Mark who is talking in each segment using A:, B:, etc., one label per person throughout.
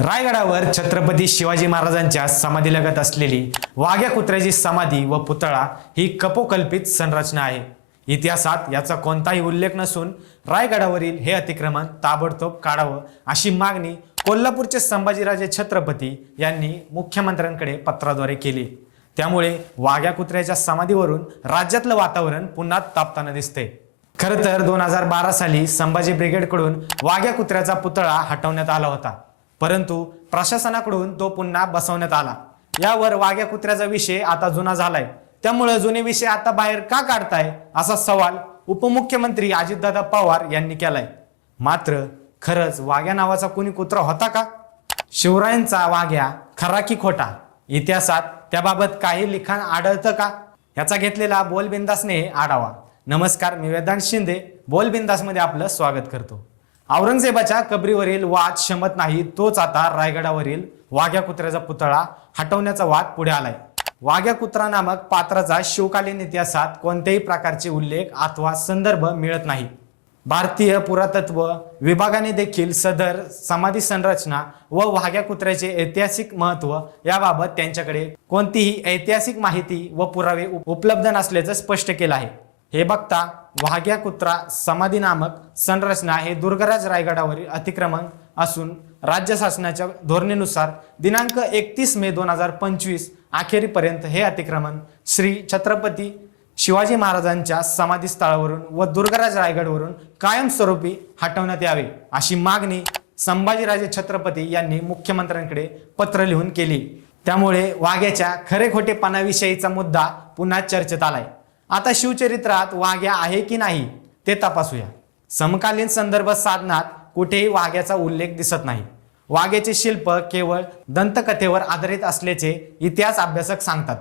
A: रायगडावर छत्रपती शिवाजी महाराजांच्या समाधीलगत असलेली वाघ्या कुत्र्याची समाधी व पुतळा ही कपोकल्पित संरचना आहे. इतिहासात याचा कोणताही उल्लेख नसून रायगडावरील हे अतिक्रमण ताबडतोब काढावं अशी मागणी कोल्हापूरचे संभाजीराजे छत्रपती यांनी मुख्यमंत्र्यांकडे पत्राद्वारे केली. त्यामुळे वाघ्या कुत्र्याच्या समाधीवरून राज्यातलं वातावरण पुन्हा तापताना दिसते. खरं तर दोन हजार बारा साली संभाजी ब्रिगेडकडून वाघ्या कुत्र्याचा पुतळा हटवण्यात आला होता. परंतु प्रशासनाकडून तो पुन्हा बसवण्यात आला. यावर वाघ्या कुत्र्याचा विषय आता जुना झालाय. त्यामुळे जुने विषय आता बाहेर का काढताय? असा सवाल उपमुख्यमंत्री अजितदादा पवार यांनी केलाय. मात्र खरंच वाघ्या नावाचा कोणी कुत्रा होता का? शिवरायांचा वाघ्या खरा की खोटा? इतिहासात त्याबाबत काही लिखाण आढळतं का? याचा घेतलेला बोलबिंदासने आढावा. नमस्कार मी वेदांत शिंदे. बोलबिंदासमध्ये आपलं स्वागत करतो. औरंगजेबाच्या कबरीवरील वाद शमत नाही तोच आता रायगडावरील वाघ्या कुत्र्याचा पुतळा हटवण्याचा वाद पुढे आलाय. वाघ्या कुत्रा नामक पात्राचा शिवकालीन इतिहासात कोणत्याही प्रकारचे उल्लेख अथवा संदर्भ मिळत नाही. भारतीय पुरातत्व विभागाने देखील सदर समाधी संरचना व वाघ्या कुत्र्याचे ऐतिहासिक महत्त्व याबाबत त्यांच्याकडे कोणतीही ऐतिहासिक माहिती व पुरावे उपलब्ध नसल्याचं स्पष्ट केलं आहे. हे बघता वाघ्या कुत्रा समाधी नामक संरचना हे दुर्गराज रायगडावरील अतिक्रमण असून राज्य शासनाच्या धोरणेनुसार दिनांक एकतीस मे दोन हजार पंचवीस अखेरीपर्यंत हे अतिक्रमण श्री छत्रपती शिवाजी महाराजांच्या समाधी स्थळावरून व दुर्गराज रायगडवरून कायमस्वरूपी हटवण्यात यावे अशी मागणी संभाजीराजे छत्रपती यांनी मुख्यमंत्र्यांकडे पत्र लिहून केली. त्यामुळे वाघ्याच्या खरे खोटेपणाविषयीचा मुद्दा पुन्हा चर्चेत आलाय. आता शिवचरित्रात वाघ्या आहे की नाही ते तपासूया. समकालीन संदर्भ साधनात कुठेही वाघ्याचा उल्लेख दिसत नाही. वाघ्याचे शिल्प केवळ दंतकथेवर आधारित असल्याचे इतिहास अभ्यासक सांगतात.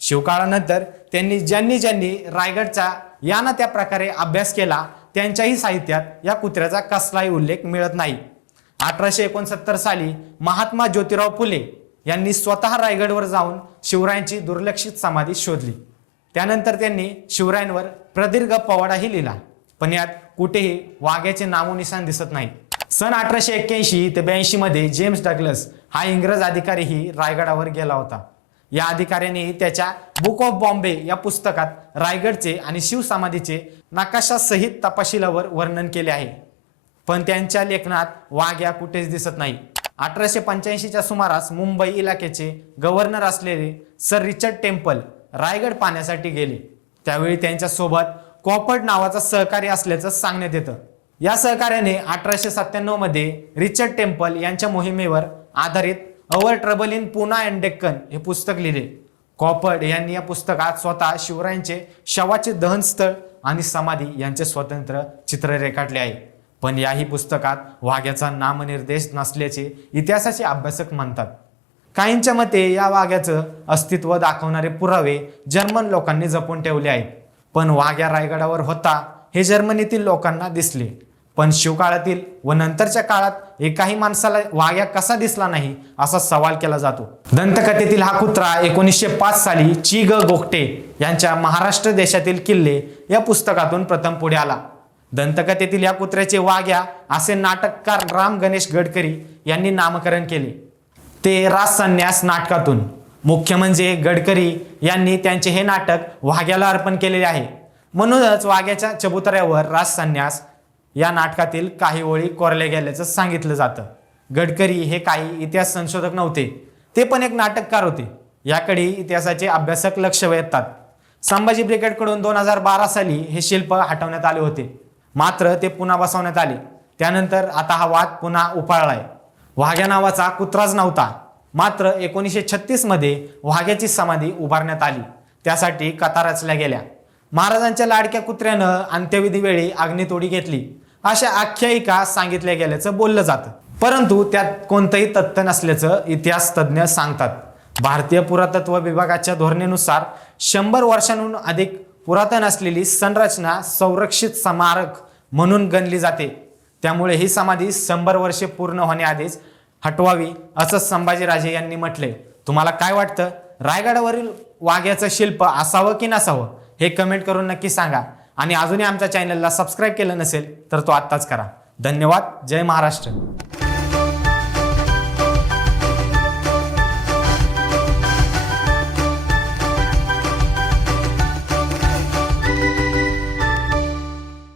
A: शिवकाळानंतर त्यांनी ज्यांनी ज्यांनी रायगडचा या ना त्या प्रकारे अभ्यास केला त्यांच्याही साहित्यात या कुत्र्याचा कसलाही उल्लेख मिळत नाही. अठराशे एकोणसत्तर साली महात्मा ज्योतिराव फुले यांनी स्वतः रायगडवर जाऊन शिवरायांची दुर्लक्षित समाधी शोधली. त्यानंतर त्यांनी शिवरायांवर प्रदीर्घ पवाडाही लिहिला. पण यात कुठेही वाघ्याचे नामोनिशाण दिसत नाही. सन अठराशे एक्क्याऐंशी ते ब्याऐंशी मध्ये जेम्स डगलस हा इंग्रज अधिकारीही रायगडावर गेला होता. या अधिकाऱ्याने त्याच्या बुक ऑफ बॉम्बे या पुस्तकात रायगडचे आणि शिवसमाधीचे नकाशासहित तपशिलावर वर्णन केले आहे. पण त्यांच्या लेखनात वाघ या कुठेच दिसत नाही. अठराशे पंच्याऐंशीच्या सुमारास मुंबई इलाक्याचे गव्हर्नर असलेले सर रिचर्ड टेम्पल रायगड पाहण्यासाठी गेले. त्यावेळी त्यांच्यासोबत कॉपर्ट नावाचा सहकारी असल्याचं सांगण्यात येतं. या सहकार्याने अठराशे सत्त्याण्णवमध्ये रिचर्ड टेम्पल यांच्या मोहिमेवर आधारित our trouble in Poona and Deccan हे पुस्तक लिहिले. कॉपर्ड यांनी या पुस्तकात स्वतः शिवरायांचे शवाचे दहनस्थळ आणि समाधी यांचे स्वतंत्र चित्र रेखाटले आहे. पण याही पुस्तकात वाघ्याचा नामनिर्देश नसल्याचे इतिहासाचे अभ्यासक म्हणतात. काहींच्या मते या वाघ्याचं अस्तित्व दाखवणारे पुरावे जर्मन लोकांनी जपून ठेवले आहेत. पण वाघ्या रायगडावर होता हे जर्मनीतील लोकांना दिसले. पण शिवकाळातील व नंतरच्या काळात एकाही माणसाला वाघ्या कसा दिसला नाही असा सवाल केला जातो. दंतकथेतील हा कुत्रा एकोणीसशे पाच साली ची ग गोगटे यांच्या महाराष्ट्र देशातील किल्ले या पुस्तकातून प्रथम पुढे आला. दंतकथेतील या कुत्र्याचे वाघ्या असे नाटककार राम गणेश गडकरी यांनी नामकरण केले. ते रास संन्यास नाटकातून. मुख्य म्हणजे गडकरी यांनी त्यांचे हे नाटक वाघ्याला अर्पण केलेले आहे. म्हणूनच वाघ्याच्या चबुतऱ्यावर रास संन्यास या नाटकातील काही ओळी कोरल्या गेल्याचं सांगितलं जातं. गडकरी हे काही इतिहास संशोधक नव्हते. ते पण एक नाटककार होते. याकडे इतिहासाचे अभ्यासक लक्ष वेधतात. संभाजी ब्रिगेडकडून दोन हजार बारा साली हे शिल्प हटवण्यात आले होते. मात्र ते पुन्हा बसवण्यात आले. त्यानंतर आता हा वाद पुन्हा उफाळलाय. वाघ्या नावाचा कुत्राच नव्हता. मात्र एकोणीसशे छत्तीसमध्ये वाघ्याची समाधी उभारण्यात आली. त्यासाठी कथा रचल्या गेल्या. महाराजांच्या लाडक्या कुत्र्यानं अंत्यविधी वेळी अग्नितोडी घेतली. अशा आख्यायिका सांगितल्या गेल्याचं बोललं जातं. परंतु त्यात कोणतंही तथ्य नसल्याचं इतिहास तज्ज्ञ सांगतात. भारतीय पुरातत्व विभागाच्या धोरणेनुसार शंभर वर्षांहून अधिक पुरातन असलेली संरचना संरक्षित स्मारक म्हणून गणली जाते. त्यामुळे ही समाधी शंभर वर्षे पूर्ण होण्याआधीच हटवावी असं संभाजीराजे यांनी म्हटले. तुम्हाला काय वाटतं? रायगडावरील वाघ्याचं शिल्प असावं की नसावं? हे कमेंट करून नक्की सांगा. आणि अजूनही आमच्या चॅनलला सबस्क्राईब केलं नसेल तर तो आत्ताच करा. धन्यवाद. जय महाराष्ट्र.